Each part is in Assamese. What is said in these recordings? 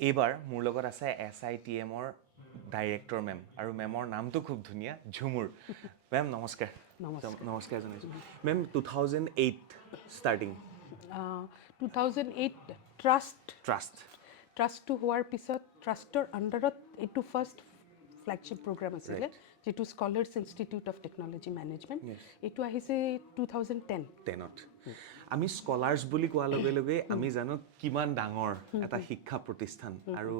এইবাৰ মোৰ লগত আছে SITMৰ ডাইৰেক্টৰ মেম আৰু মেমৰ নামটো খুব ধুনীয়া ঝুমুৰ মেম নমস্কাৰ নমস্কাৰ জনাইছোঁ মেম 2008 ষ্টাৰ্টিং 2008 ট্ৰাষ্টটো হোৱাৰ পিছত ট্ৰাষ্টৰ আণ্ডাৰত এইটো ফাৰ্ষ্ট ফ্লেগশ্বিপ প্ৰগ্ৰাম আছিলে যিটো scholars institute of technology management এইটো আহিছে 2010ত আমি স্কলাৰ্ছ বুলি কোৱাৰ লগে লগে আমি জানো কিমান ডাঙৰ এটা শিক্ষা প্ৰতিষ্ঠান আৰু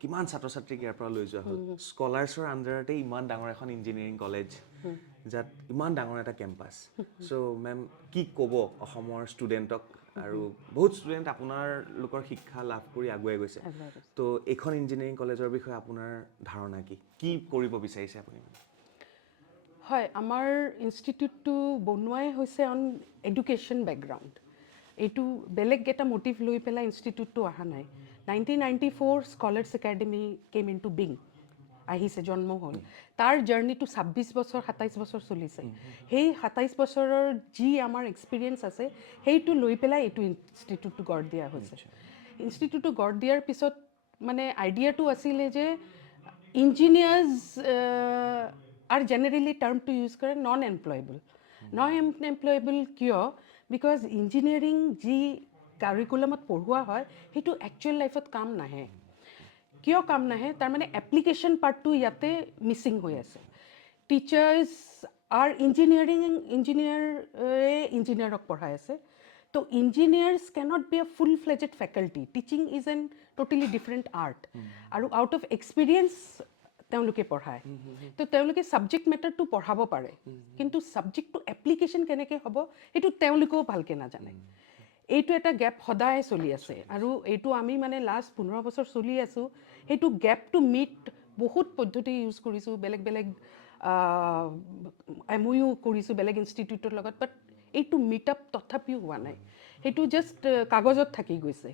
কিমান ছাত্ৰ ছাত্ৰীক ইয়াৰ পৰা লৈ যোৱা হ'ল স্কলাৰ্ছৰ আণ্ডাৰতে ইমান ডাঙৰ এখন ইঞ্জিনিয়াৰিং কলেজ যাত ইমান ডাঙৰ এটা কেম্পাছ চ' মেম কি ক'ব অসমৰ ষ্টুডেণ্টক আৰু বহুত ষ্টুডেণ্ট আপোনালোকৰ শিক্ষা লাভ কৰি আগুৱাই গৈছে তো এইখন ইঞ্জিনিয়াৰিং কলেজৰ বিষয়ে আপোনাৰ ধাৰণা কি কৰিব বিচাৰিছে আপুনি হয় আমাৰ ইনষ্টিটিউটটো বনোৱাই হৈছে অন এডুকেশ্যন বেকগ্ৰাউণ্ড এইটো বেলেগ এটা মটিভ লৈ পেলাই ইনষ্টিটিউটটো অহা নাই 1994 scholars academy came into being আহিছে জন্ম হ'ল তাৰ জাৰ্ণিটো 26 বছৰ 27 বছৰ চলিছে সেই 27 বছৰৰ যি আমাৰ এক্সপিৰিয়েঞ্চ আছে সেইটো লৈ পেলাই এইটো ইনষ্টিটিউটটো গঢ় দিয়া হৈছে ইনষ্টিটিউটটো গঢ় দিয়াৰ পিছত মানে আইডিয়াটো আছিলে যে engineers are generally term to use কৰে নন এমপ্লয়েবল কিয় বিকজ ইঞ্জিনিয়াৰিং যি কাৰিকুলামত পঢ়োৱা হয় সেইটো একচুৱেল লাইফত কাম নাহে কিয় কাম নাহে তাৰমানে এপ্লিকেশ্যন পাৰ্টটো ইয়াতে মিচিং হৈ আছে টিচাৰ্ছ আৰ ইঞ্জিনিয়াৰক পঢ়াই আছে তো engineers cannot be a full fledged faculty teaching is an totally different art আৰু আউট অফ এক্সপিৰিয়েঞ্চ তেওঁলোকে পঢ়ায় তো তেওঁলোকে ছাবজেক্ট মেটাৰটো পঢ়াব পাৰে কিন্তু ছাবজেক্টটো এপ্লিকেশ্যন কেনেকৈ হ'ব সেইটো তেওঁলোকেও ভালকৈ নাজানে এইটো এটা গেপ সদায় চলি আছে আৰু এইটো আমি মানে লাষ্ট 15 বছৰ চলি আছোঁ সেইটো গেপটো মিট বহুত পদ্ধতি ইউজ কৰিছোঁ বেলেগ বেলেগ MOU কৰিছোঁ বেলেগ ইনষ্টিটিউটৰ লগত বাট এইটো মিট আপ তথাপিও হোৱা নাই সেইটো জাষ্ট কাগজত থাকি গৈছে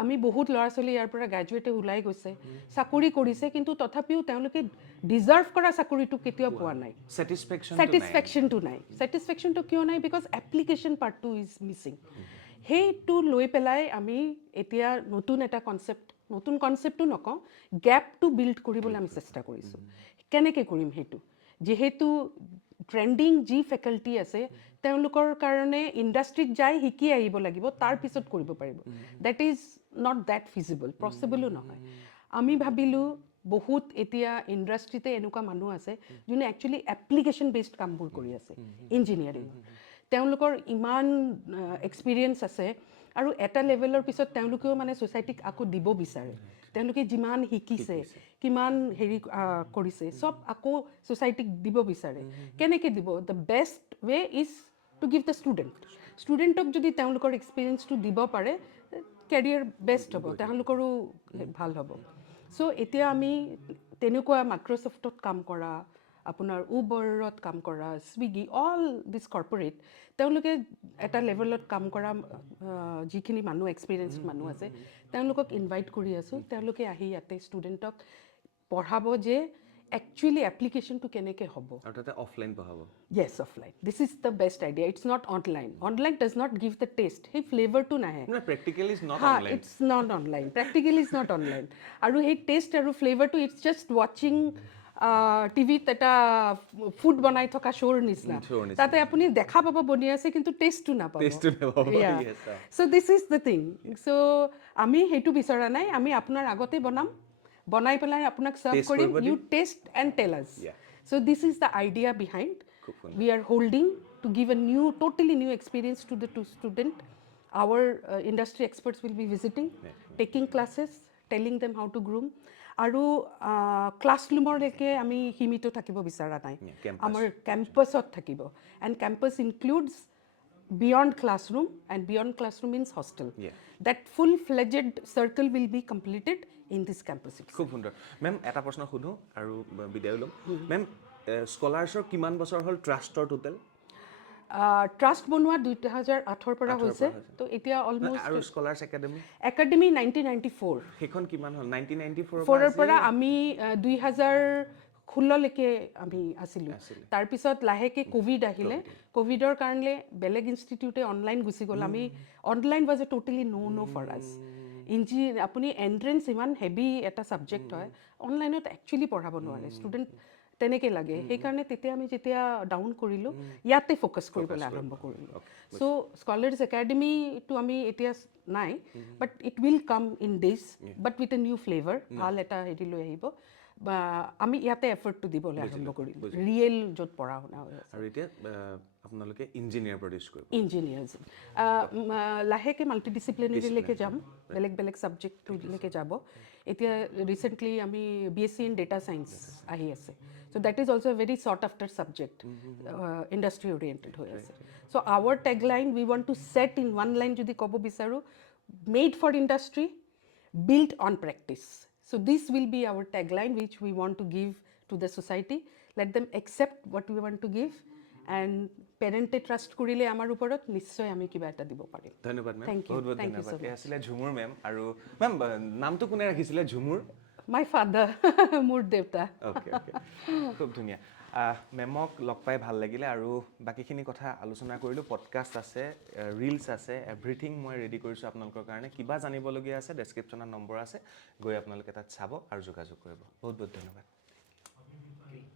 আমি বহুত ল'ৰা ছোৱালী ইয়াৰ পৰা গ্ৰেজুৱেটে ওলাই গৈছে চাকৰি কৰিছে কিন্তু তথাপিও তেওঁলোকে ডিজাৰ্ভ কৰা চাকৰিটো কেতিয়াও পোৱা নাই ছেটিছফেকশ্যনটো কিয় নাই বিকজ এপ্লিকেশ্যন পাৰ্টটো ইজ মিচিং সেইটো লৈ পেলাই আমি এতিয়া নতুন এটা নতুন কনচেপ্টটো নকওঁ গেপটো বিল্ড কৰিবলৈ আমি চেষ্টা কৰিছোঁ কেনেকৈ কৰিম সেইটো যিহেতু ট্ৰেণ্ডিং যি ফেকাল্টি আছে তেওঁলোকৰ কাৰণে ইণ্ডাষ্ট্ৰীত যাই শিকি আহিব লাগিব তাৰপিছত কৰিব পাৰিব that is not that feasible পচিবলো নহয় আমি ভাবিলোঁ বহুত এতিয়া ইণ্ডাষ্ট্ৰীতে এনেকুৱা মানুহ আছে যোনে একচুৱেলি এপ্লিকেশ্যন বেছড কামবোৰ কৰি আছে ইঞ্জিনিয়াৰিং তেওঁলোকৰ ইমান এক্সপিৰিয়েঞ্চ আছে আৰু এটা লেভেলৰ পিছত তেওঁলোকেও মানে ছ'চাইটিক আকৌ দিব বিচাৰে তেওঁলোকে যিমান শিকিছে কিমান হেৰি কৰিছে চব আকৌ ছ'চাইটিক দিব বিচাৰে কেনেকৈ দিব the best way is to give the ষ্টুডেণ্টক যদি তেওঁলোকৰ এক্সপিৰিয়েঞ্চটো দিব পাৰে কেৰিয়াৰ বেষ্ট হ'ব তেওঁলোকৰো ভাল হ'ব চ' এতিয়া আমি তেনেকুৱা মাইক্ৰ'ছফ্টত কাম কৰা আপোনাৰ উবৰত কাম কৰা ছুইগি অল দিছ কৰ্পৰেট তেওঁলোকে এটা লেভেলত কাম কৰা যিখিনি মানুহ এক্সপিৰিয়েঞ্চ মানুহ আছে তেওঁলোকক ইনভাইট কৰি আছোঁ তেওঁলোকে আহি ইয়াতে ষ্টুডেণ্টক পঢ়াব যে একচুৱেলি এপ্লিকেশ্যনটো কেনেকৈ হ'ব আৰু তাতে অফলাইন পঢ়াব yes offline this is the best idea it's not online does not give the taste সেই ফ্লেভাৰটো নাহে it's not online practically is not online আৰু সেই টেষ্ট আৰু ফ্লেভাৰটো ইটছ জাষ্ট ৱাচিং টিভিত এটা ফুড বনাই থকা শ্ব'ৰ নিচিনা তাতে আপুনি দেখা পাব বনি আছে কিন্তু টেষ্টটো নাপাব চ' দিছ ইজ দ্য থিং চ' আমি সেইটো বিচৰা নাই আমি আপোনাৰ আগতে বনাই পেলাই আপোনাক চাৰ্ভ কৰিম U test and tell us so' this is the idea behind we are holding to give a totally new experience to the student our industry experts will be visiting taking classes telling them how to groom আৰু ক্লাছৰুমলৈকে আমি সীমিত থাকিব বিচৰা নাই আমাৰ কেম্পাছত থাকিব and campus includes beyond classroom and beyond classroom means hostel that full fledged circle will be completed in this campus খুব সুন্দৰ মেম এটা প্ৰশ্ন সুধো আৰু বিদায় লম মেম স্কলাৰছৰ কিমান বছৰ হ'ল ট্ৰাষ্টৰ টোটেল ট্ৰাষ্ট বনোৱা 2008 পৰা হৈছে তো এতিয়া অলমোষ্ট আৰু স্কলাৰ্ছ একাডেমি 1994 সেইখন কিমান হ'ল 1994 পৰা আমি 2016লৈকে আমি আছিলোঁ তাৰপিছত লাহেকৈ ক'ভিড আহিলে ক'ভিডৰ কাৰণে বেলেগ ইনষ্টিটিউটে অনলাইন গুচি গ'ল আমি online was a totally no' for আছ আপুনি এণ্ট্ৰেঞ্চ ইমান হেভি এটা ছাবজেক্ট হয় অনলাইনত একচুৱেলি পঢ়াব নোৱাৰে ষ্টুডেণ্ট তেনেকৈ লাগে সেইকাৰণে তেতিয়া আমি যেতিয়া ডাউন কৰিলোঁ ইয়াতে ফ'কাছ কৰিবলৈ আৰম্ভ কৰিলোঁ চ' স্কলাৰ্ছ একাডেমীটো আমি এতিয়া নাই but it will come in days but with a new flavour ভাল এটা হেৰি লৈ আহিব বা আমি ইয়াতে এফৰ্টটো দিবলৈ আৰম্ভ কৰিলোঁ ৰিয়েল য'ত পঢ়া শুনা হৈ আছে আৰু এতিয়া আপোনালোকে ইঞ্জিনিয়াৰ প্ৰডিউচ কৰিব ইঞ্জিনিয়াৰ্ছ লাহেকৈ মাল্টিডিচিপ্লিনেৰীলৈকে যাম বেলেগ বেলেগ ছাবজেক্টটোলৈকে যাব এতিয়া ৰিচেণ্টলি আমি BSc ইন ডেটা ছায়েন্স আহি আছে so' that is also' a very short after subject industry oriented হৈ আছে so' our tagline we want to set in one line যদি ক'ব বিচাৰোঁ made for industry built on practice. So this will be our tagline which we want to give to the society. Let them accept what we want to give and parente trust কৰিলে আমাৰ ওপৰত নিশ্চয় আমি কিবা এটা দিব পাৰিম ধন্যবাদ মেম Thank you. বহুত বহুত Thank you ধন্যবাদ so এই আছিলে ঝুমুৰ মেম আৰু মেম নামটো কোনে ৰাখিছিলে ঝুমুৰ My father, মোৰ দেউতা অ'কে অ'কে খুব ধুনীয়া মেমক লগ পাই ভাল লাগিলে আৰু বাকীখিনি কথা আলোচনা কৰিলোঁ পডকাষ্ট আছে ৰিলছ আছে এভৰিথিং মই ৰেডি কৰিছোঁ আপোনালোকৰ কাৰণে কিবা জানিবলগীয়া আছে ডেছক্ৰিপশ্যনত নম্বৰ আছে গৈ আপোনালোকে তাত চাব আৰু যোগাযোগ কৰিব বহুত বহুত ধন্যবাদ